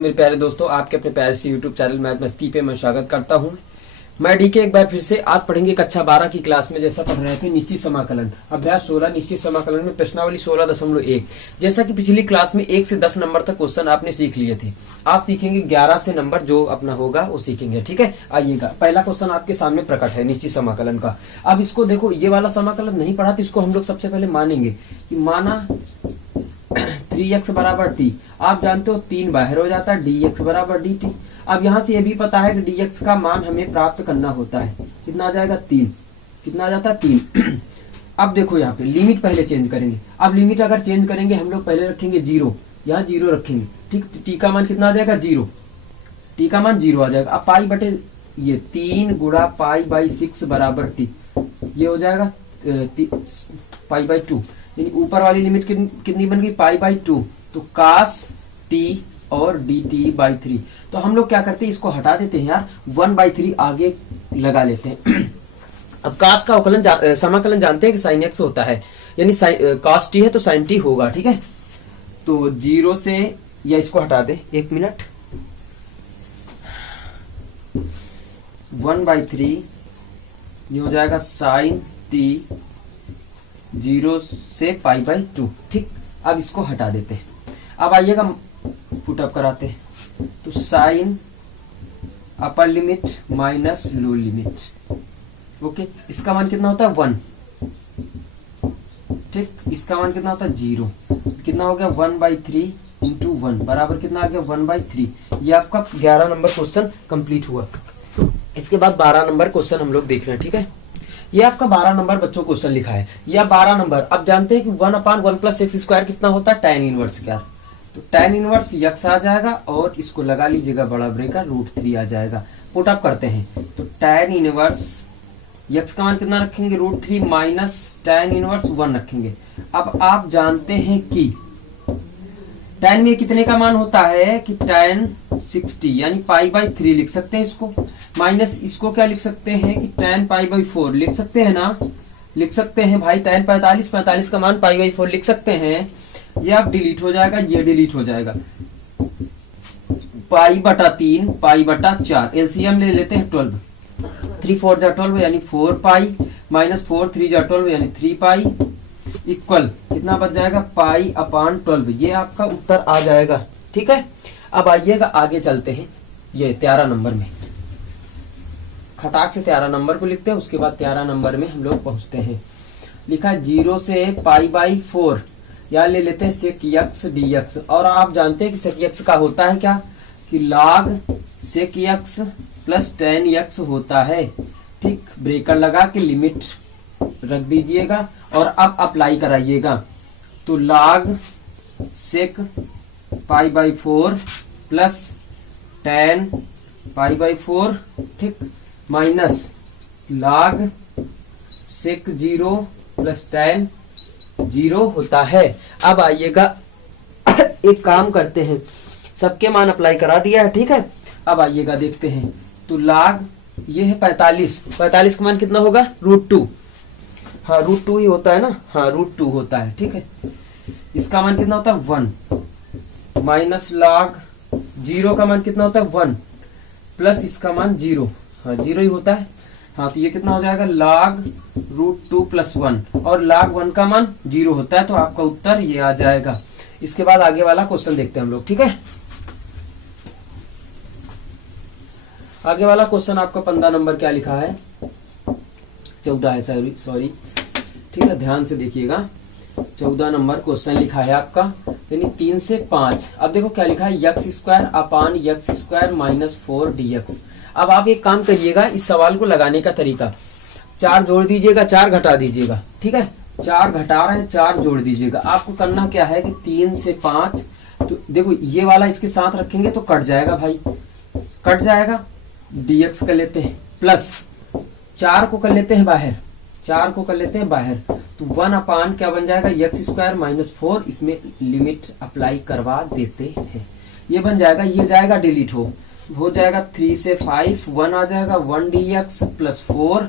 मेरे प्यारे दोस्तों, आपके अपने प्यारे से यूट्यूब चैनल मैथ मस्ती पे मैं स्वागत करता हूं। मैं डीके एक बार फिर से आज पढ़ेंगे कक्षा 12 की क्लास में। जैसा पढ़ रहे थे निश्चित समाकलन अभ्यास 16 निश्चित समाकलन में प्रश्नावली 16.1। जैसा कि पिछली क्लास में 1 से 10 नंबर तक क्वेश्चन आपने सीख लिए थे, आज सीखेंगे 11 से नंबर जो अपना होगा वो सीखेंगे। ठीक है, आइएगा। पहला क्वेश्चन आपके सामने प्रकट है निश्चित समाकलन का। अब इसको देखो, ये वाला समाकलन नहीं पढ़ा तो इसको हम लोग सबसे पहले मानेंगे कि माना 3x बराबर टी। आप जानते हो 3 बाहर हो जाता है, dx बराबर dt। अब यहाँ से ये भी पता है कि dx का मान हमें प्राप्त करना होता है। कितना आ जाएगा 3। कितना आ जाता है 3। अब देखो यहाँ पे लिमिट पहले चेंज करेंगे। अब लिमिट अगर चेंज करेंगे हम लोग पहले रखेंगे 0, यहाँ 0 रखेंगे। ठीक, टी का मान कितना आ जाएगा 0। टी का मान 0 आ जाएगा। अब पाई बटे ये 3 गुणा पाई बाई 6 बराबर टी, ये हो जाएगा पाई बाई 2। यानी ऊपर वाली लिमिट कितनी बन गई पाई बाई 2। तो कास टी और डी टी बाई 3। तो हम लोग क्या करते हैं, इसको हटा देते हैं यार, 1/3 आगे लगा लेते हैं। अब कास का अवकलन समाकलन जानते हैं कि साइन एक्स होता है, यानी कास टी है तो साइन टी होगा। ठीक है, तो 0 से या इसको हटा दे, 1 मिनट। 1/3 ये हो जाएगा साइन टी 0 से पाई बाई 2। ठीक, अब इसको हटा देते हैं। अब आइएगा पुट अप कराते हैं। तो sign upper limit minus low limit. Okay, इसका मान कितना होता है 1। ठीक, इसका मान कितना होता है 0। कितना हो गया 1/3 इंटू 1 बराबर कितना आ गया 1/3। ये आपका 11 नंबर क्वेश्चन कंप्लीट हुआ। इसके बाद 12 नंबर क्वेश्चन हम लोग देख रहे हैं। ठीक है, ये आपका 12 नंबर बच्चों क्वेश्चन लिखा है। या 12 नंबर अब जानते हैं कि 1/1 + x² कितना होता है tan इनवर्स क्या। तो tan इनवर्स x आ जाएगा और इसको लगा लीजिएगा बड़ा ब्रेकर √3 आ जाएगा। पुट अप करते हैं तो tan इनवर्स x का मान कितना रखेंगे √3 माइनस tan इनवर्स 1 रखेंगे। अब आप जानते हैं कि tan में कितने का मान होता है कि tan 60 यानी पाई बाई 3 लिख सकते हैं इसको, माइनस इसको क्या लिख सकते हैं कि tan पाई बाई 4 लिख सकते हैं ना, लिख सकते हैं भाई। tan 45 का मान पाई बाई 4 लिख सकते हैं। ये अब डिलीट हो जाएगा, ये डिलीट हो जाएगा। पाई बटा 3 पाई बटा 4 एलसीएम ले लेते हैं 12। 3 4 जा 12 यानी 4 पाई माइनस 4 3 जा 12 यानी 3 पाई इक्वल कितना बच जाएगा पाई अपान 12। ये आपका उत्तर आ जाएगा। ठीक है, अब आइएगा आगे चलते हैं। ये 13 नंबर में खटाक से 13 नंबर को लिखते हैं, उसके बाद 13 नंबर में हम लोग पहुंचते हैं। लिखा 0 से पाई बाई 4, या ले लेते हैं सेक x dx। और आप जानते हैं कि सेक x का होता है क्या कि log सेक x प्लस tan x होता है। ठीक, ब्रेकर लगा के लिमिट रख दीजिएगा और अब अप्लाई कराइएगा। तो log sec pi by 4 plus tan pi by 4, ठीक, minus log sec 0 plus tan 0 होता है। अब आइएगा एक काम करते हैं, सबके मान अप्लाई करा दिया है। ठीक है, अब आइएगा देखते हैं। तो log ये है 45 का मान कितना होगा √2। हाँ √2 ही होता है ना, हाँ √2 होता है। ठीक है, इसका मान कितना होता है 1 माइनस log 0 का मान कितना होता है 1 प्लस इसका मान 0। हाँ 0 ही होता है। हाँ तो ये कितना हो जाएगा log √2 + 1 और log 1 का मान 0 होता है। तो आपका उत्तर ये आ जाएगा। इसके बाद आगे वाला क्वेश्चन देखते हैं हम लोग। ठीक है, आगे वाला क्वेश्चन आपका 15 नंबर क्या लिखा है, 14 है सॉरी। ठीक है, ध्यान से देखिएगा। 14 नंबर क्वेश्चन लिखा है आपका, यानी 3 से 5। अब देखो क्या लिखा है x² अपान x² माइनस 4 dx। अब आप एक काम करिएगा, इस सवाल को लगाने का तरीका 4 जोड़ दीजिएगा 4 घटा दीजिएगा। ठीक है, 4 घटा रहे हैं 4 जोड़ दीजिएगा। आपको करना क्या है कि 3 से 5, तो देखो ये वाला इसके साथ रखेंगे तो कट जाएगा भाई, कट जाएगा। dx कर लेते हैं प्लस 4 को कर लेते हैं बाहर, 4 को कर लेते हैं बाहर। तो 1 अपान क्या बन जाएगा x² माइनस 4, इसमें लिमिट अप्लाई करवा देते हैं। ये बन जाएगा, ये जाएगा डिलीट हो जाएगा 3 से 5 1 आ जाएगा 1 dx प्लस 4।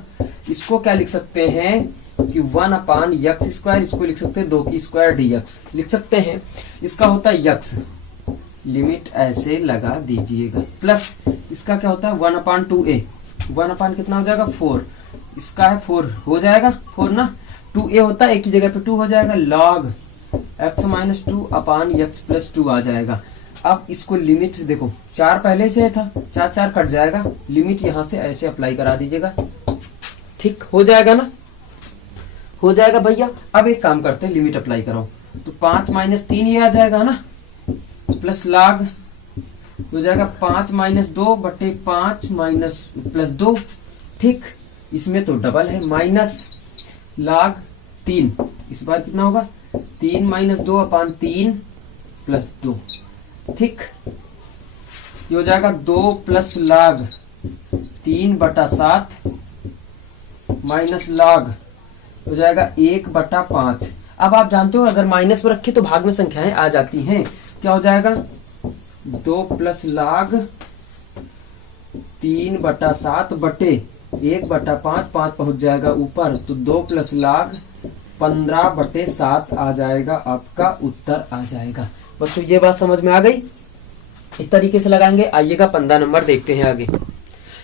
इसको क्या लिख सकते हैं कि 1 अपान x², इसको लिख सकते हैं 2 की स्क्वायर dx लिख सकते हैं। इसका होता है x, लिमिट ऐसे लगा दीजिएगा। प्लस इसका क्या होता है 1/2a, 1 कितना हो जाएगा 4, इसका है 4 हो जाएगा 4 ना, 2a होता है एक ही जगह पे 2 हो जाएगा, log x - 2 अपान x + 2 आ जाएगा। अब इसको लिमिट देखो 4 पहले से था, 4 4 कट जाएगा, लिमिट यहां से ऐसे अप्लाई करा दीजिएगा, ठीक हो जाएगा ना, हो जाएगा भैया। अब एक काम करते हैं लिमिट अप्लाई कराओ, तो 5 - 3 ये आ जाएगा ना, प्लस log हो जाएगा 5 - 2 बटे 5 + 2, ठीक। इसमें तो डबल है, माइनस log 3, इस बार कितना होगा 3 - 2 अपान 3 + 2, ठीक। ये हो जाएगा 2 प्लस log 3/7 माइनस log हो जाएगा 1/5। अब आप जानते हो अगर माइनस में रखे तो भाग में संख्याएं आ जाती हैं, क्या हो जाएगा 2 प्लस log 3/7 बटे 1/5, 5 पहुंच जाएगा ऊपर, तो 2 प्लस log 15/7 आ जाएगा, आपका उत्तर आ जाएगा। बच्चों ये बात समझ में आ गई, इस तरीके से लगाएंगे। आइएगा 15 नंबर देखते हैं आगे।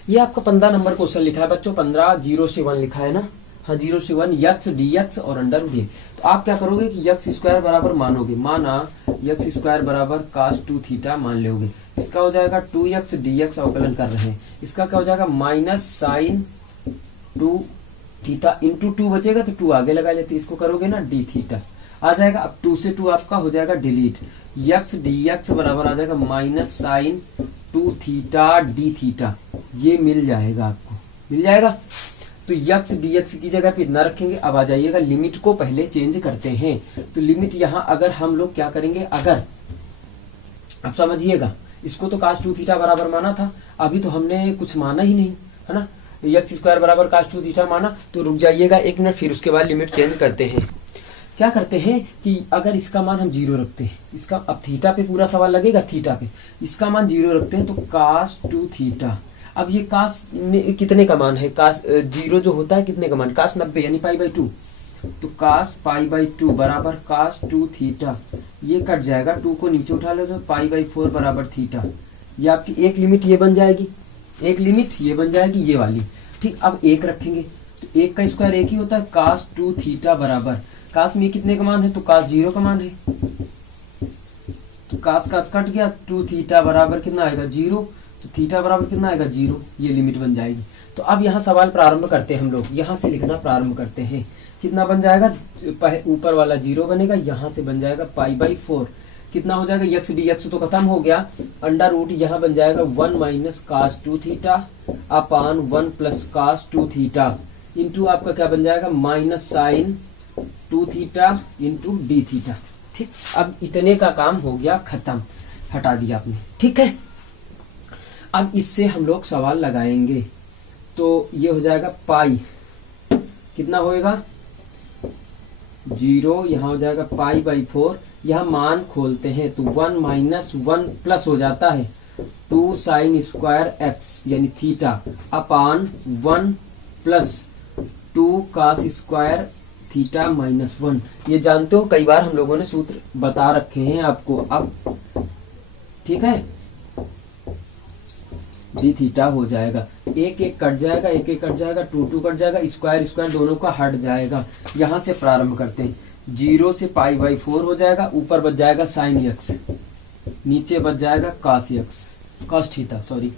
ये आपका 15 नंबर क्वेश्चन लिखा है बच्चों, 15 0 से 1 लिखा है ना, हाँ 0 से 1 x dx और अंडर रूट। तो आप क्या करोगे कि x² बराबर मानोगे, माना x² बराबर cos 2 थीटा मान लोगे, इसका हो जाएगा 2x dx अवकलन कर रहे हैं, इसका क्या हो जाएगा माइनस साइन 2 थीटा इंटू 2 बचेगा तो 2 आगे लगा लेते, इसको करोगे ना d थीटा आ जाएगा। अब 2 से 2 आपका हो जाएगा डिलीट, x dx बराबर आ जाएगा minus sine 2 theta d theta, ये मिल जाएगा आपको, मिल जाएगा। तो x dx की जगह पे इतना रखेंगे। अब आ जाइएगा लिमिट को पहले चेंज करते हैं, तो लिमिट यहाँ अगर हम लोग क्या करेंगे, अगर आप समझिएगा इसको तो cos 2 थीटा बराबर माना था, अभी तो हमने कुछ माना ही नहीं है ना, x² बराबर cos 2 थीटा माना, तो रुक जाइएगा 1 मिनट, फिर उसके बाद लिमिट चेंज करते हैं। क्या करते हैं कि अगर इसका मान हम 0 रखते हैं, इसका अब थीटा पे पूरा सवाल लगेगा, थीटा पे इसका मान 0 रखते हैं, तो cos 2 थीटा। अब ये cos में कितने का मान है, cos 0 जो होता है कितने का मान, cos 90 यानी π/2, तो cos π/2 बराबर cos 2 थीटा, ये कट जाएगा, 2 को नीचे उठा लो तो π/4 बराबर थीटा। ये आपकी एक लिमिट ये बन जाएगी, एक लिमिट ये बन जाएगी ये वाली, ठीक। अब 1 रखेंगे तो 1 का स्क्वायर 1 ही होता है, cos 2 थीटा बराबर cos में कितने का मान है, तो cos 0 का मान है, तो cos कट गया, 2 थीटा बराबर कितना आएगा 0, तो थीटा बराबर कितना आएगा 0, ये लिमिट बन जाएगी। तो अब यहाँ सवाल प्रारंभ करते हैं हम लोग, यहाँ से लिखना प्रारंभ करते हैं, कितना बन जाएगा, ऊपर वाला 0 बनेगा, यहाँ से बन जाएगा π/4, कितना हो जाएगा x dx तो खत्म हो गया, अंडर रूट यहाँ बन जाएगा 1 minus cos 2 theta upon 1 plus cos 2 theta into आपका क्या बन जाएगा minus sine 2 theta into d theta, ठीक। अब इतने का काम हो गया खत्म, हटा दिया आपने, ठीक है। अब इससे हम लोग सवाल लगाएंगे, तो ये हो जाएगा पाई, कितना होएगा 0, यहाँ हो जाएगा π/4, यहाँ मान खोलते हैं तो 1 माइनस 1 प्लस हो जाता है 2 साइन स्क्वायर x यानी theta upon 1 plus 2 cos square theta minus 1। ये जानते हो कई बार हम लोगों ने सूत्र बता रखे हैं आपको, अब ठीक है, डी थीटा हो जाएगा, 1 1 कट जाएगा, 1 1 कट जाएगा, 2 2 कट जाएगा, स्क्वायर स्क्वायर दोनों का हट जाएगा। यहां से प्रारंभ करते हैं, 0 से π/4 हो जाएगा, ऊपर बच जाएगा साइन x, नीचे बच जाएगा cos थीटा, सॉरी।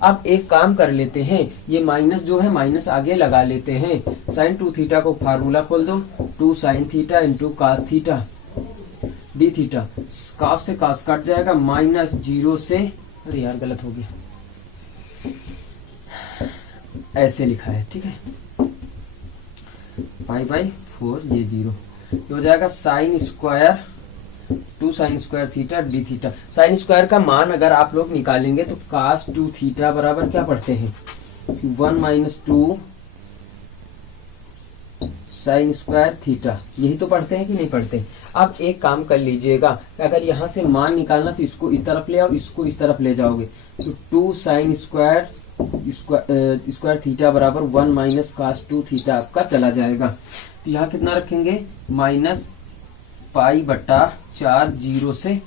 अब एक काम कर लेते हैं, ये माइनस जो है माइनस आगे लगा लेते हैं, साइन 2 थीटा को फार्मूला खोल दो, 2 sine theta into cos theta d theta, cos से cos कट जाएगा, माइनस 0 से, अरे यार गलत हो गया, ऐसे लिखा है, ठीक है, π/4 ये 0 हो जाएगा sine square 2 sine square theta d theta. Sine square का मान अगर आप लोग निकालेंगे तो cos 2 थीटा बराबर क्या पढ़ते हैं 1 माइनस 2 साइन स्क्वायर थीटा, यही तो पढ़ते हैं कि नहीं पढ़ते। अब एक काम कर लीजिएगा, अगर यहाँ से मान निकालना तो इसको इस तरफ ले आओ, इसको इस तरफ ले जाओगे तो 2 साइन स्क्वायर थीटा बराबर 1 माइनस cos 2 थीटा आपका चला जाएगा। तो यहाँ कितना रखेंगे माइनस π/4, 0 से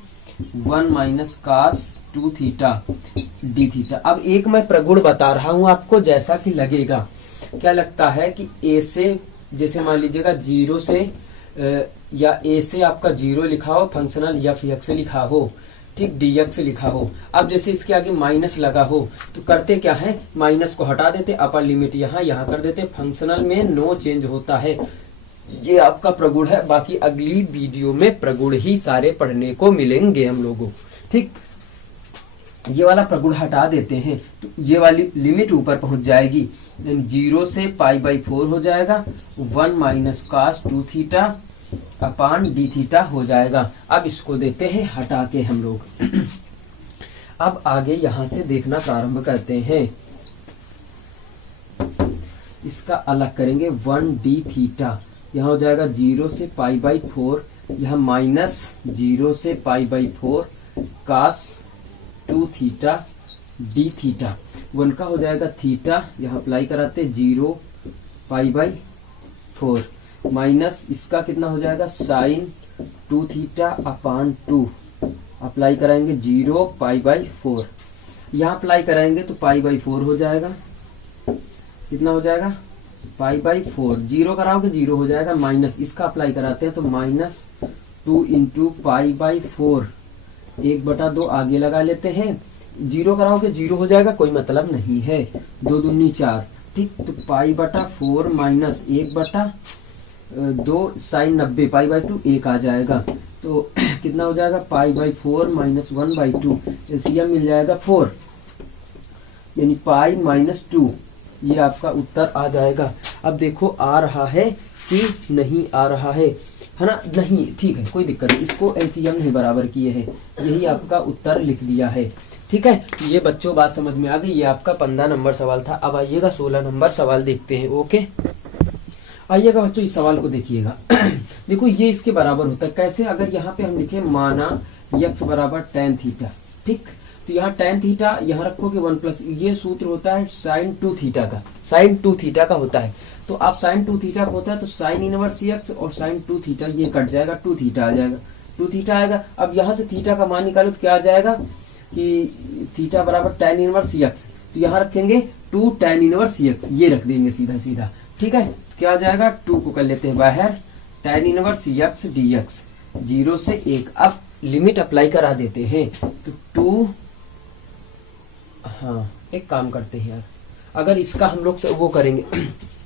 1 minus cos 2 theta d theta. अब एक मैं प्रगुण बता रहा हूं आपको, जैसा कि लगेगा। क्या लगता है कि ए से, जैसे मान लीजिएगा 0 से या ए से आपका 0 लिखा हो, फंक्शनल एफ एक्स लिखा हो, ठीक, डी एक्स लिखा हो। अब जैसे इसके आगे माइनस लगा हो तो करते क्या है, माइनस को हटा देते, अपर लिमिट यहाँ कर देते। फंक्शनल में नो चेंज होता है। ये आपका प्रगुण है। बाकी अगली वीडियो में प्रगुण ही सारे पढ़ने को मिलेंगे हम लोगों, ठीक। ये वाला प्रगुण हटा देते हैं तो ये वाली लिमिट ऊपर पहुंच जाएगी, 0 से π/4 हो जाएगा, 1 minus cos 2 theta upon d theta हो जाएगा। अब इसको देते हैं हटा के हम लोग। अब आगे यहां से देखना प्रारंभ करते हैं। इसका अलग करेंगे, 1 डी थीटा, यहाँ हो जाएगा 0 से π/4, यह माइनस 0 से π/4 कास 2 थीटा डी थीटा। 1 का हो जाएगा थीटा, यहाँ अप्लाई कराते 0 π/4 माइनस इसका कितना हो जाएगा साइन 2 थीटा अपान 2, अप्लाई कराएंगे 0 π/4, यहाँ अप्लाई कराएंगे तो π/4 हो जाएगा। कितना हो जाएगा π/4, 0 कराओगे 0 हो जाएगा, माइनस इसका अप्लाई कराते हैं तो माइनस 2 इंटू π/4, 1/2 आगे लगा लेते हैं। 0 कराओगे 0 हो जाएगा, कोई मतलब नहीं है, 2 दूनी 4, ठीक। तो π/4 माइनस 1/2 साइन 90, π/2 1 आ जाएगा। तो कितना हो जाएगा π/4 माइनस 1/2, एलसीएम मिल जाएगा 4, यानी π माइनस 2। ये आपका उत्तर आ जाएगा। अब देखो आ रहा है कि नहीं आ रहा है ना, नहीं, ठीक है, कोई दिक्कत नहीं, इसको एलसीएम नहीं बराबर किए हैं, यही आपका उत्तर लिख दिया है, ठीक है। ये बच्चों बात समझ में आ गई। ये आपका 15 नंबर सवाल था। अब आइएगा 16 नंबर सवाल देखते हैं। ओके, आइएगा बच्चों, इस सवाल को देखिएगा। देखो ये इसके बराबर होता है कैसे, अगर यहाँ पे हम लिखे माना x बराबर tan थीटा, ठीक, तो यहाँ tan थीटा यहाँ रखोगे 1 प्लस, ये सूत्र होता है sin 2 थीटा का, sin 2 थीटा का होता है। तो आप sin 2 थीटा का होता है तो sin इनवर्स x और sin 2 थीटा ये कट जाएगा, 2 थीटा आ जाएगा, 2 थीटा आएगा। अब यहाँ से थीटा का मान निकालो तो क्या आ जाएगा कि थीटा बराबर tan इनवर्स x, तो यहाँ रखेंगे 2 tan इनवर्स x, ये रख देंगे सीधा सीधा, ठीक है। क्या आ जाएगा, 2 को कर लेते हैं बाहर, tan इनवर्स x dx 0 से 1। अब लिमिट अप्लाई करा देते हैं तो 2, हाँ एक काम करते हैं यार, अगर इसका हम लोग वो करेंगे,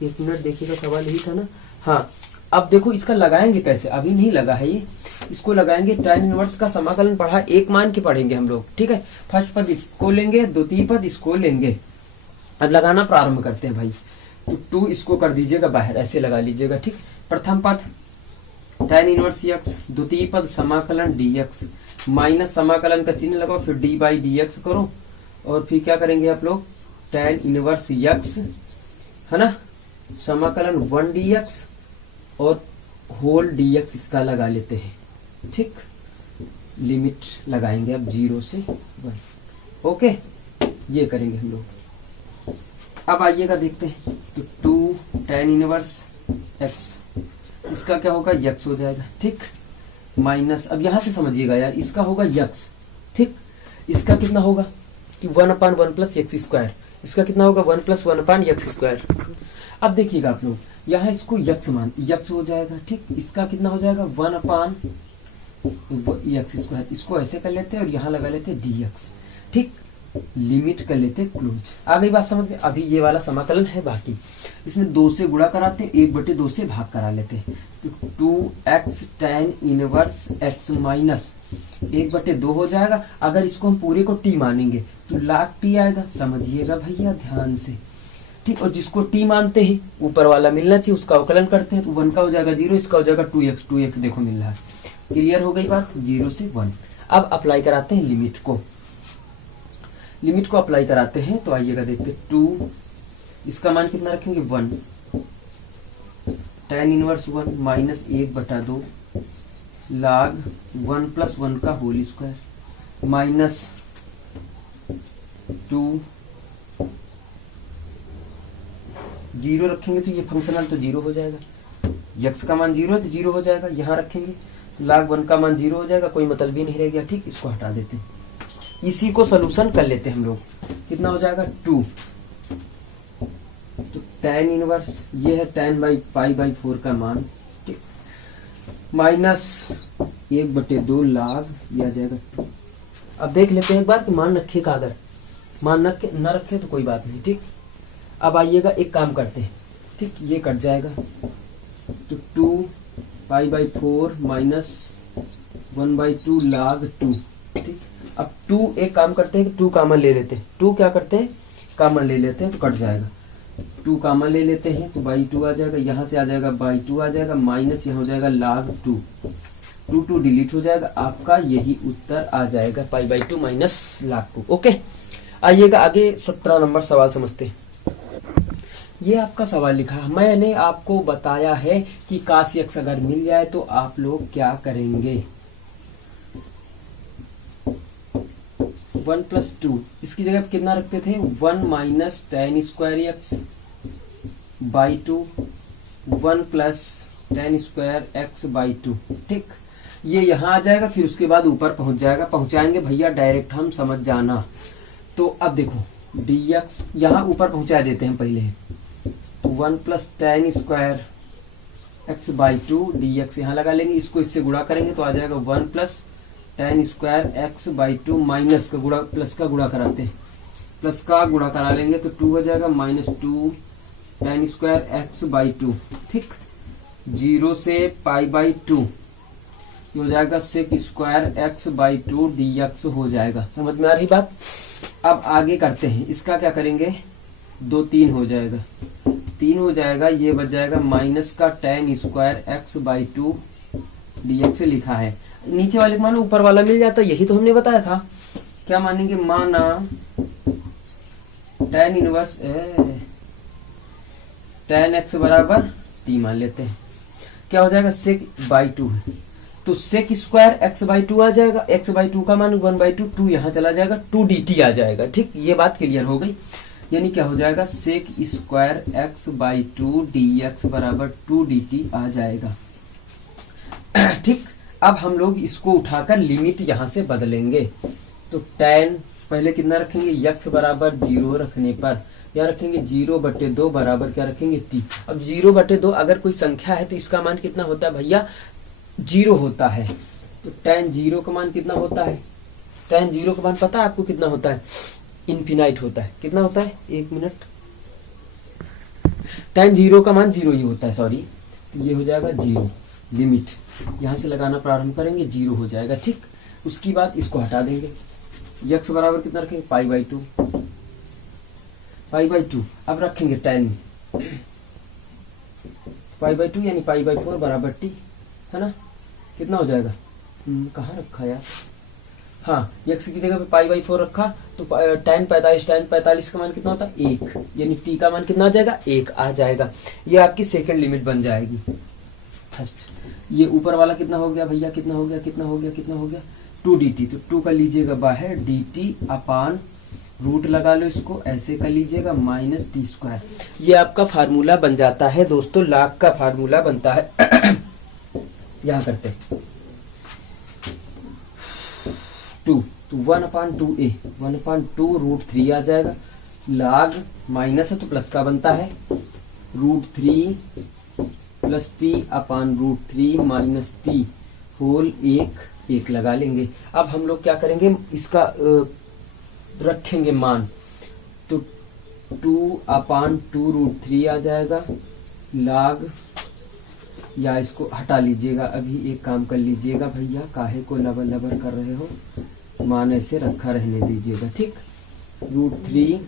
1 मिनट देखिएगा, सवाल यही था ना। हाँ, अब देखो इसका लगाएंगे कैसे, अभी नहीं लगा है ये, इसको लगाएंगे। tan इनवर्स का समाकलन पढ़ा, एक मान के पढ़ेंगे हम लोग, ठीक है। फर्स्ट पद इसको लेंगे, द्वितीय पद इसको लेंगे। अब लगाना प्रारंभ करते हैं भाई। तो 2 इसको कर दीजिएगा बाहर, ऐसे लगा लीजिएगा, ठीक। प्रथम पद tan इनवर्स x, द्वितीय पद समाकलन dx, माइनस समाकलन का चिन्ह लगाओ, फिर d/dx करो, और फिर क्या करेंगे आप लोग, tan इनवर्स x है ना, समाकलन 1 dx और होल dx इसका लगा लेते हैं, ठीक। लिमिट लगाएंगे अब 0 से 1। ओके, ये करेंगे हम लोग। अब आइएगा देखते हैं, तो 2 tan इनवर्स x, इसका क्या होगा x हो जाएगा, ठीक, माइनस, अब यहां से समझिएगा यार, इसका होगा x, ठीक, इसका कितना होगा कि 1/1 प्लस एक्स स्क्वायर, इसका कितना होगा 1 + 1/x²। अब देखिएगा आप लोग, यहाँ इसको x मान x हो जाएगा, ठीक, इसका कितना हो जाएगा 1/x²। इसको ऐसे कर लेते हैं और यहाँ लगा लेते हैं dx, ठीक, लिमिट कर लेते हैं क्लोज। आ गई बात समझ में। अभी ये वाला समाकलन है, बाकी इसमें 2 से गुणा कराते हैं, 1/2 से भाग करा लेते हैं। तो 2x tan inverse x minus 1/2 हो जाएगा। अगर इसको हम पूरे को t मानेंगे तो log t आएगा, समझिएगा भैया ध्यान से, ठीक। और जिसको t मानते हैं ऊपर वाला मिलना चाहिए, उसका अवकलन करते हैं तो 1 का हो जाएगा 0, इसका हो जाएगा 2x देखो मिल रहा है। क्लियर हो गई बात, 0 से 1। अब अप्लाई कराते हैं लिमिट को, लिमिट को अप्लाई कराते हैं तो आइएगा देखते हैं, 2 इसका मान कितना रखेंगे 1, tan इनवर्स 1 माइनस 1/2 log 1 + 1 का होल स्क्वायर माइनस 2, 0 रखेंगे तो ये फंक्शनल तो 0 हो जाएगा, x का मान 0 है तो 0 हो जाएगा, यहाँ रखेंगे log 1 का मान 0 हो जाएगा, कोई मतलब ही नहीं रह गया। ठीक, इसको हटा देते हैं, इसी को सोल्यूशन कर लेते हैं हम लोग। कितना हो जाएगा 2, तो tan इनवर्स ये है tan बाई पाई बाई 4 का मान, ठीक, माइनस 1/2 log, ये आ जाएगा 2। अब देख लेते हैं एक बार कि मान रखे का, अगर मान न रखे तो कोई बात नहीं। ठीक, अब आइएगा एक काम करते हैं। ठीक, ये कट जाएगा तो 2 पाई बाई 4 माइनस 1/2 log 2। ठीक, अब 2 एक काम करते हैं कि 2 कॉमन ले लेते हैं। 2 क्या करते हैं, कॉमन ले लेते हैं तो कट जाएगा। 2 कॉमन ले लेते हैं तो बाई 2 आ जाएगा, यहाँ से आ जाएगा बाई 2 आ जाएगा, माइनस यहाँ हो जाएगा log 2। 2 डिलीट हो जाएगा, आपका यही उत्तर आ जाएगा पाई बाई 2 माइनस log 2। ओके, आइएगा आगे 17 नंबर सवाल समझते हैं। ये आपका सवाल लिखा है, मैंने आपको बताया है कि cos x अगर मिल जाए तो आप लोग क्या करेंगे। 1 + 2 इसकी जगह पे कितना रखते थे, 1 minus tan square x by 2, 1 plus tan square x by 2। ठीक, ये यहाँ आ जाएगा, फिर उसके बाद ऊपर पहुंच जाएगा, पहुंचाएंगे भैया डायरेक्ट हम, समझ जाना। तो अब देखो dx यहाँ ऊपर पहुंचा देते हैं पहले, तो 1 plus tan square x by 2 dx यहाँ लगा लेंगे, इसको इससे गुणा करेंगे तो आ जाएगा 1 plus tan square x by 2, minus का गुणा प्लस का गुणा कराते हैं, प्लस का गुणा करा लेंगे तो 2 हो जाएगा, minus 2 tan square x by 2। ठीक, 0 से पाई बाई 2 हो जाएगा sec square x by 2 dx हो जाएगा। समझ में आ रही बात। अब आगे करते हैं, इसका क्या करेंगे, 2 3 हो जाएगा, 3 हो जाएगा, ये बच जाएगा माइनस का tan square x by 2 dx लिखा है। नीचे वाले मानो ऊपर वाला मिल जाता, यही तो हमने बताया था। क्या मानेंगे, माना tan इनवर्स tan x बराबर t मान लेते हैं, क्या हो जाएगा सेक बाई 2 है, तो सेक स्क्वायर एक्स बाई 2 आ जाएगा, एक्स बाई 2 का मान 1/2, 2 यहाँ चला जाएगा, 2 dt आ जाएगा। ठीक, ये बात क्लियर हो गई, यानी क्या हो जाएगा sec square x by 2 dx बराबर 2 dt आ जाएगा। ठीक, अब हम लोग इसको उठाकर लिमिट यहां से बदलेंगे, तो tan पहले कितना रखेंगे, x बराबर 0 रखने पर क्या रखेंगे, 0/2 बराबर क्या रखेंगे t। अब 0/2 अगर कोई संख्या है तो इसका मान कितना होता है भैया, 0 होता है। तो tan 0 का मान कितना होता है, tan 0 का मान पता है आपको कितना होता है, इनफिनाइट होता है। कितना होता है, 1 मिनट, tan 0 का मान 0 ही होता है, सॉरी, तो ये हो जाएगा 0। लिमिट यहां से लगाना प्रारंभ करेंगे, 0 हो जाएगा। ठीक, उसकी बाद इसको हटा देंगे, x बराबर कितना रखेंगे, पाई बाई 2, पाई बाई 2। अब रखेंगे tan पाई बाई 2 यानी पाई बाई 4 बराबर t, है ना। कितना हो जाएगा, कहाँ रखा यार, हाँ, x की जगह पे पाई बाई 4 रखा, तो tan 45 का मान कितना होता है, 1, यानी t का मान कितना आ जाएगा, 1 आ जाएगा। ये आपकी सेकंड लिमिट बन जाएगी। फर्स्ट ये ऊपर वाला कितना हो गया भैया, कितना हो गया, कितना हो गया, कितना हो गया, 2 dt, तो 2 का लीजिएगा बाहर, dt अपान रूट लगा लो, इसको ऐसे कर लीजिएगा माइनस t स्क्वायर। ये आपका फार्मूला बन जाता है दोस्तों, log का फार्मूला बनता है। यहां करते हैं 2, तो 1/2a, 1/2 √3 आ जाएगा, log माइनस है तो प्लस का बनता है, √3 प्लस t अपान √3 माइनस t होल 1 लगा लेंगे। अब हम लोग क्या करेंगे, इसका रखेंगे मान, तो 2/2 √3 आ जाएगा, log, या इसको हटा लीजिएगा। अभी एक काम कर लीजिएगा भैया, काहे को लबर लबर कर रहे हो, मान ऐसे रखा रहने दीजिएगा। ठीक, √3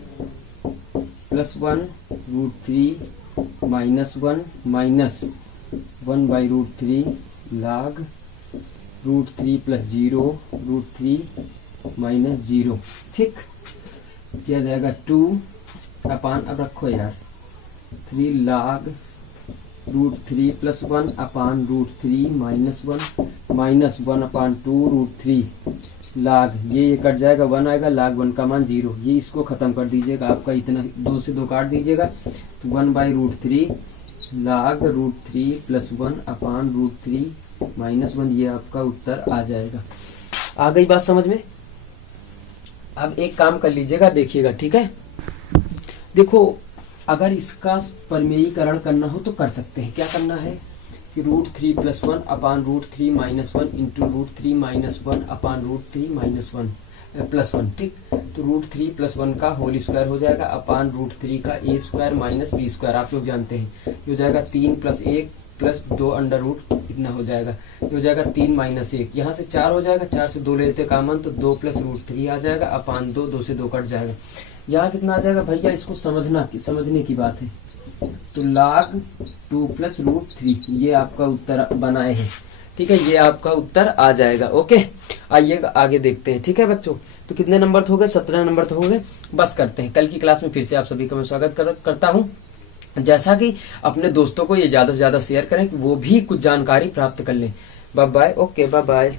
plus 1 √3 minus 1 minus 1/√3 log √3 plus 0 √3 minus 0। ठीक, किया जाएगा 2 अपान, अब रखो यार, 3 log √3 प्लस 1 अपान √3 माइनस 1 माइनस 1/2 √3 log, ये कट जाएगा, 1 आएगा, log 1 का मान 0। ये इसको खत्म कर दीजिएगा, आपका इतना 2 से 2 काट दीजिएगा, तो 1/√3 log √3 प्लस 1 अपान √3 -1 ये आपका उत्तर आ जाएगा। आ गई बात समझ में? अब एक काम कर लीजिएगा, देखिएगा, ठीक है। देखो अगर इसका परिमेयीकरण करना हो तो कर सकते हैं। क्या करना है कि √3 + 1 अपान √3 - 1 इंटू √3 - 1 अपान √3 - 1 ठीक। तो √3 + 1 का होल स्क्वायर हो जाएगा अपान √3 का a square minus b square, आप लोग जानते हैं। ये हो जाएगा 3 + 1 + 2 अंडर रूट इतना हो जाएगा। ये हो जाएगा 3 - 1, यहाँ से 4 हो जाएगा, 4 से 2 लेते कॉमन तो 2 + √3 आ जाएगा अपान 2, 2 से 2 कट जाएगा। यहाँ कितना आ जाएगा भैया, इसको समझने की बात है। तो log 2 + √3 ये आपका उत्तर बनाए हैं, ठीक है। ये आपका उत्तर आ जाएगा। ओके, आइए आगे देखते हैं, ठीक है बच्चों। तो कितने नंबर तो हो गए? 17 नंबर तो हो गए। बस करते हैं, कल की क्लास में फिर से आप सभी का मैं स्वागत करता हूँ। जैसा कि अपने दोस्तों को ये ज्यादा से ज्यादा शेयर करें कि वो भी कुछ जानकारी प्राप्त कर लें। Bye bye. Okay, bye bye.